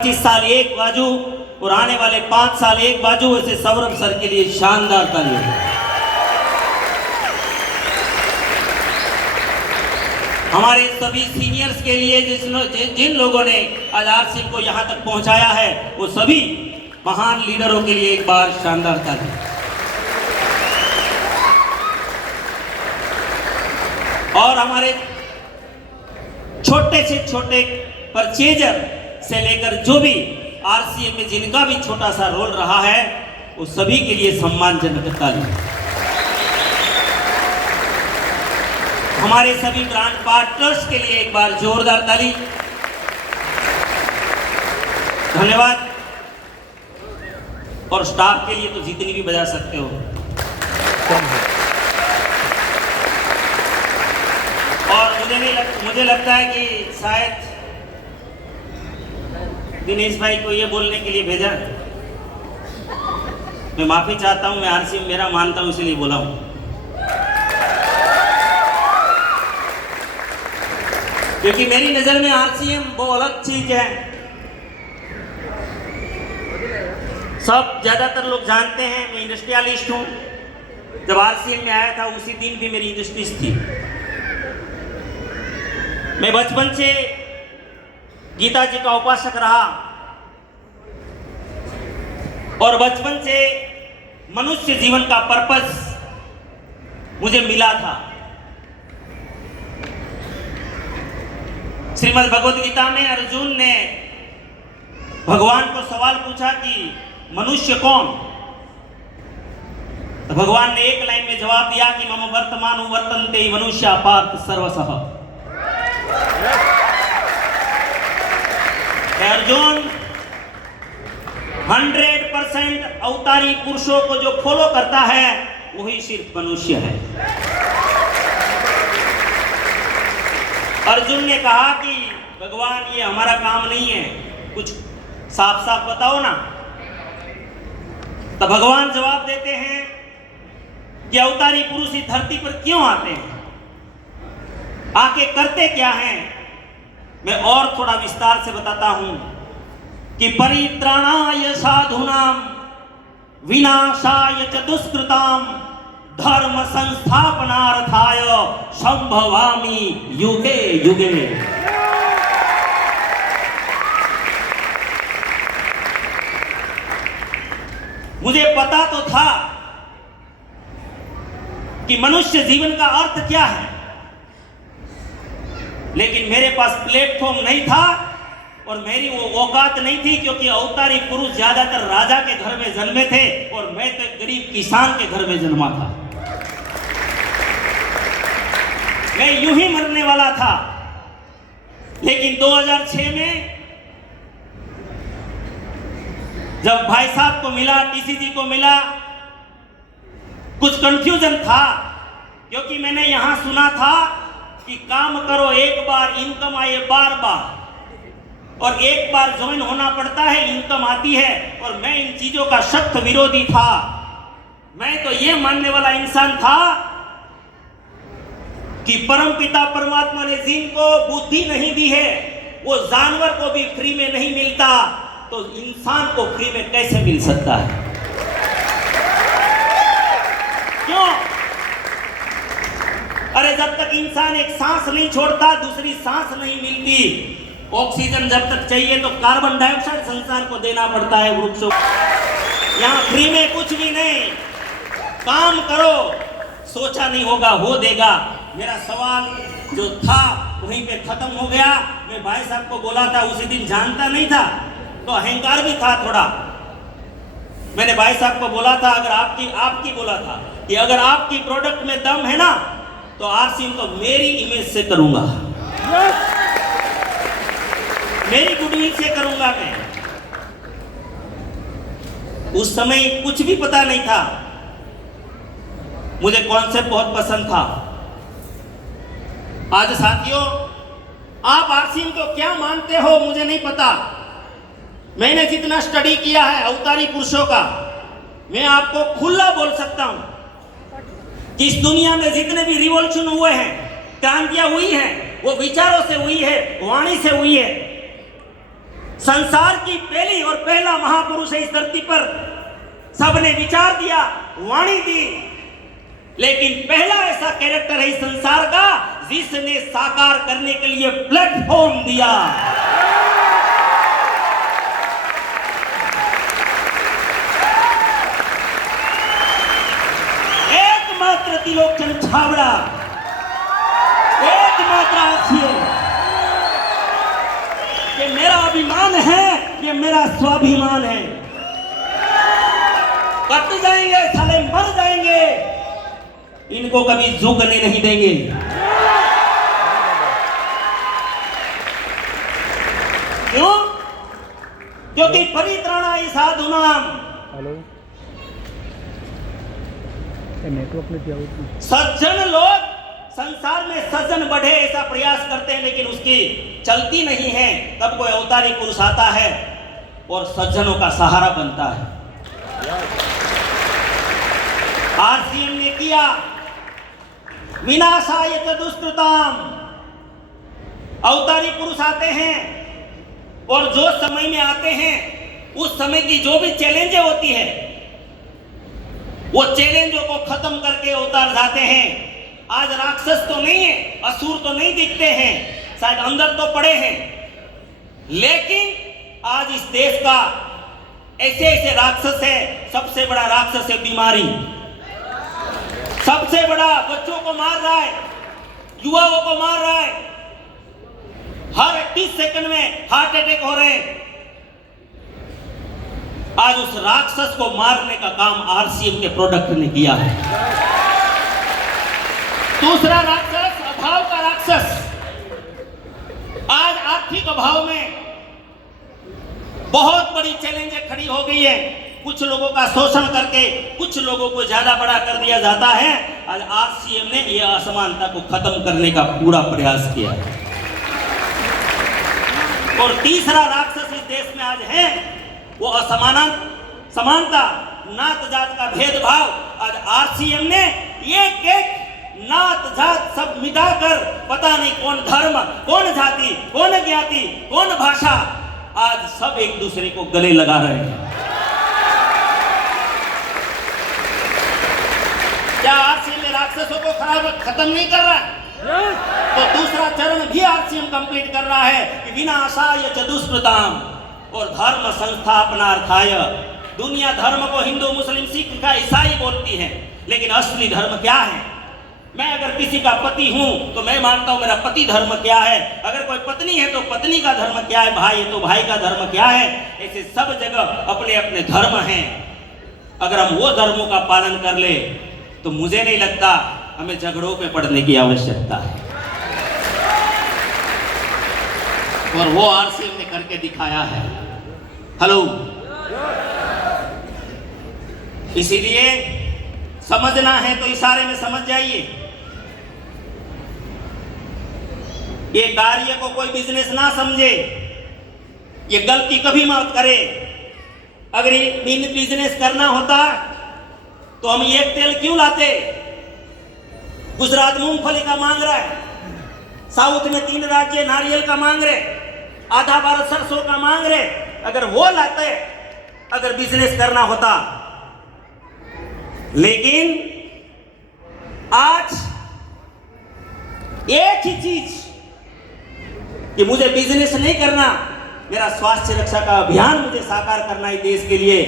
25 साल एक बाजू और आने वाले 5 साल एक बाजू, ऐसे सौरभ सर के लिए शानदार तालियां। हमारे सभी सीनियर्स के लिए जिन लोगों ने आज आरसीएम को यहां तक पहुंचाया है, वो सभी महान लीडरों के लिए एक बार शानदार तालियां। और हमारे छोटे से छोटे परचेजर से लेकर जो भी आरसीएम में जिनका भी छोटा सा रोल रहा है, वो सभी के लिए सम्मानजनक ताली। हमारे सभी ब्रांड पार्टनर्स के लिए एक बार जोरदार ताली। धन्यवाद। और स्टाफ के लिए तो जितनी भी बजा सकते हो कम है। और मुझे लगता है कि शायद दिनेश भाई को ये बोलने के लिए भेजा। मैं माफी चाहता हूं, मैं आरसीएम मेरा मानता हूं इसलिए बोला हूं, क्योंकि मेरी नजर में आरसीएम वो अलग चीज है। सब ज्यादातर लोग जानते हैं मैं इंडस्ट्रियलिस्ट हूं। जब आरसीएम में आया था उसी दिन भी मेरी इंडस्ट्रीज थी। मैं बचपन से गीता जी का उपासक रहा और बचपन से मनुष्य जीवन का पर्पस मुझे मिला था। श्रीमद् भगवद गीता में अर्जुन ने भगवान को सवाल पूछा कि मनुष्य कौन? तो भगवान ने एक लाइन में जवाब दिया कि मम वर्तमान वर्तन्ते मनुष्य पार्थ सर्वसः। अर्जुन 100% अवतारी पुरुषों को जो फॉलो करता है वही सिर्फ मनुष्य है। अर्जुन ने कहा कि भगवान ये हमारा काम नहीं है, कुछ साफ साफ बताओ ना। तो भगवान जवाब देते हैं कि अवतारी पुरुष इस धरती पर क्यों आते हैं, आके करते क्या हैं। मैं और थोड़ा विस्तार से बताता हूं कि परित्राणाय साधूनां विनाशाय च दुष्कृतां धर्म संस्थापनार्थाय संभवामि युगे युगे। मुझे पता तो था कि मनुष्य जीवन का अर्थ क्या है, लेकिन मेरे पास प्लेटफॉर्म नहीं था और मेरी वो औकात नहीं थी, क्योंकि अवतारी पुरुष ज्यादातर राजा के घर में जन्मे थे और मैं तो गरीब किसान के घर में जन्मा था। मैं यूं ही मरने वाला था। लेकिन 2006 में जब भाई साहब को मिला, टीसीजी को मिला, कुछ कंफ्यूजन था, क्योंकि मैंने यहां सुना था कि काम करो एक बार, इनकम आए बार बार, और एक बार ज्वाइन होना पड़ता है, इनकम आती है। और मैं इन चीजों का सख्त विरोधी था। मैं तो ये मानने वाला इंसान था कि परम पिता परमात्मा ने जिनको बुद्धि नहीं दी है, वो जानवर को भी फ्री में नहीं मिलता, तो इंसान को फ्री में कैसे मिल सकता है? क्यों? अरे जब तक इंसान एक सांस नहीं छोड़ता, दूसरी सांस नहीं मिलती। ऑक्सीजन जब तक चाहिए तो कार्बन डाइऑक्साइड संसार को देना पड़ता है, वृक्षों। यहाँ फ्री में कुछ भी नहीं। काम करो, सोचा नहीं होगा हो देगा। मेरा सवाल जो था वहीं पे खत्म हो गया। मैं भाई साहब को बोला था, उसी दिन जानता नहीं था तो अहंकार भी था थोड़ा। मैंने भाई साहब को बोला था, अगर आपकी बोला था कि अगर आपकी प्रोडक्ट में दम है ना, तो आरसीएम तो मेरी इमेज से करूंगा, मेरी गुडविल से करूंगा मैं। उस समय कुछ भी पता नहीं था। मुझे कॉन्सेप्ट बहुत पसंद था। आज साथियों, आप आरसीएम को क्या मानते हो मुझे नहीं पता। मैंने जितना स्टडी किया है अवतारी पुरुषों का, मैं आपको खुला बोल सकता हूं कि इस दुनिया में जितने भी रिवॉल्यूशन हुए हैं, क्रांतियां हुई हैं, वो विचारों से हुई है, वाणी से हुई है। संसार की पहली और पहला महापुरुष है इस धरती पर। सबने विचार दिया, वाणी दी, लेकिन पहला ऐसा कैरेक्टर है इस संसार का जिसने साकार करने के लिए प्लेटफॉर्म दिया। एकमात्र त्रिलोचन छाबड़ा, एकमात्र आरसीएम। ये मेरा अभिमान है, ये मेरा स्वाभिमान है। कट जाएंगे साले, मर जाएंगे, इनको कभी झुकने नहीं देंगे। क्यों? क्योंकि परित्राणाय साधूनाम, सज्जन लोग संसार में सज्जन बढ़े ऐसा प्रयास करते हैं, लेकिन उसकी चलती नहीं है। तब कोई अवतारी पुरुष आता है और सज्जनों का सहारा बनता है। आरसीएम ने किया विनाशाय च दुष्कृताम। अवतारी पुरुष आते हैं और जो समय में आते हैं उस समय की जो भी चैलेंजें होती है वो चैलेंजों को खत्म करके अवतार जाते हैं। आज राक्षस तो नहीं है, असुर तो नहीं दिखते हैं, शायद अंदर तो पड़े हैं, लेकिन आज इस देश का ऐसे ऐसे राक्षस है। सबसे बड़ा राक्षस है बीमारी, सबसे बड़ा बच्चों को मार रहा है, युवाओं को मार रहा है। हर 30 सेकंड में हार्ट अटैक हो रहे हैं। आज उस राक्षस को मारने का काम आरसीएम के प्रोडक्ट ने किया है। दूसरा राक्षस अभाव का राक्षस। आज आर्थिक अभाव में बहुत बड़ी चैलेंजें खड़ी हो गई है। कुछ लोगों का शोषण करके कुछ लोगों को ज्यादा बड़ा कर दिया जाता है। आज आरसीएम ने यह असमानता को खत्म करने का पूरा प्रयास किया है। और तीसरा राक्षस इस देश में आज है वो समानता, नात जात का भेदभाव। आज आरसीएम ने एक नात जात सब मिटाकर, पता नहीं कौन धर्म, कौन जाति, कौन ज्ञाति, कौन भाषा, आज सब एक दूसरे को गले लगा रहे हैं। क्या आरसीएम राक्षसों को खत्म नहीं कर रहा? तो दूसरा चरण भी आरसीएम कंप्लीट कर रहा है कि विनाशाय च दुष्कृताम और धर्म संस्थापनार्थाय। दुनिया धर्म को हिंदू, मुस्लिम, सिख का ईसाई बोलती है, लेकिन असली धर्म क्या है? मैं अगर किसी का पति हूं तो मैं मानता हूं मेरा पति धर्म क्या है। अगर कोई पत्नी है तो पत्नी का धर्म क्या है, भाई है तो भाई का धर्म क्या है। ऐसे सब जगह अपने अपने धर्म हैं। अगर हम वो धर्मों का पालन कर ले तो मुझे नहीं लगता हमें झगड़ों पे पड़ने की आवश्यकता है। और वो आरसीएम ने करके दिखाया है। हेलो, इसीलिए समझना है तो इशारे में समझ जाइए। ये कार्य को कोई बिजनेस ना समझे, ये गलती कभी मत करे। अगर ये बिजनेस करना होता तो हम एक तेल क्यों लाते? गुजरात मूंगफली का मांग रहा है, साउथ में 3 राज्य नारियल का मांग रहे, आधा भारत सरसों का मांग रहे। अगर वो लाते, अगर बिजनेस करना होता। लेकिन आज एक ही चीज कि मुझे बिजनेस नहीं करना, मेरा स्वास्थ्य रक्षा का अभियान मुझे साकार करना है देश के लिए।